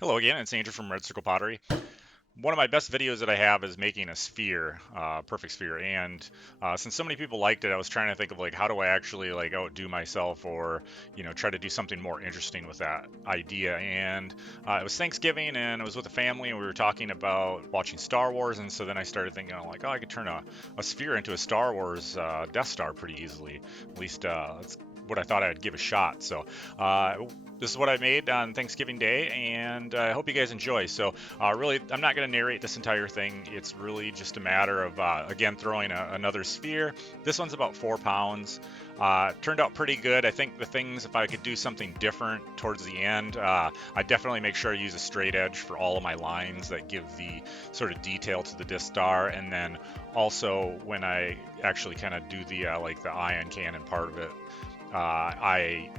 Hello again, it's Andrew from Red Circle Pottery. One of my best videos that I have is making a sphere, perfect sphere. And since so many people liked it, I was trying to think of like how do I actually like outdo myself or try to do something more interesting with that idea. And it was Thanksgiving, and I was with a family, and we were talking about watching Star Wars. And so then I started thinking, like, oh, I could turn a sphere into a Star Wars Death Star pretty easily. At least that's what I thought I'd give a shot. So this is what I made on Thanksgiving Day, and I hope you guys enjoy. So, really, I'm not going to narrate this entire thing. It's really just a matter of, again, throwing another sphere. This one's about 4 pounds. Turned out pretty good. I think the things, if I could do something different towards the end, I definitely make sure I use a straight edge for all of my lines that give the sort of detail to the disc star. And then also when I actually kind of do the like the ion cannon part of it, I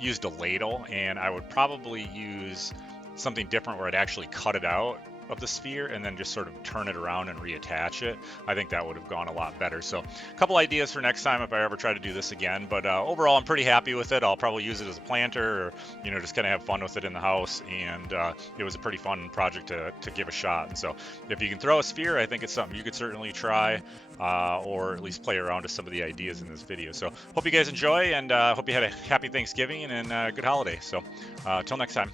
used a ladle, and I would probably use something different where I'd actually cut it out of the sphere and then just sort of turn it around and reattach it. I think that would have gone a lot better. So a couple ideas for next time if I ever try to do this again. But overall, I'm pretty happy with it. I'll probably use it as a planter or, just kind of have fun with it in the house. And it was a pretty fun project to give a shot. And so if you can throw a sphere, I think it's something you could certainly try or at least play around with some of the ideas in this video. So hope you guys enjoy, and hope you had a happy Thanksgiving and good holiday. So till next time.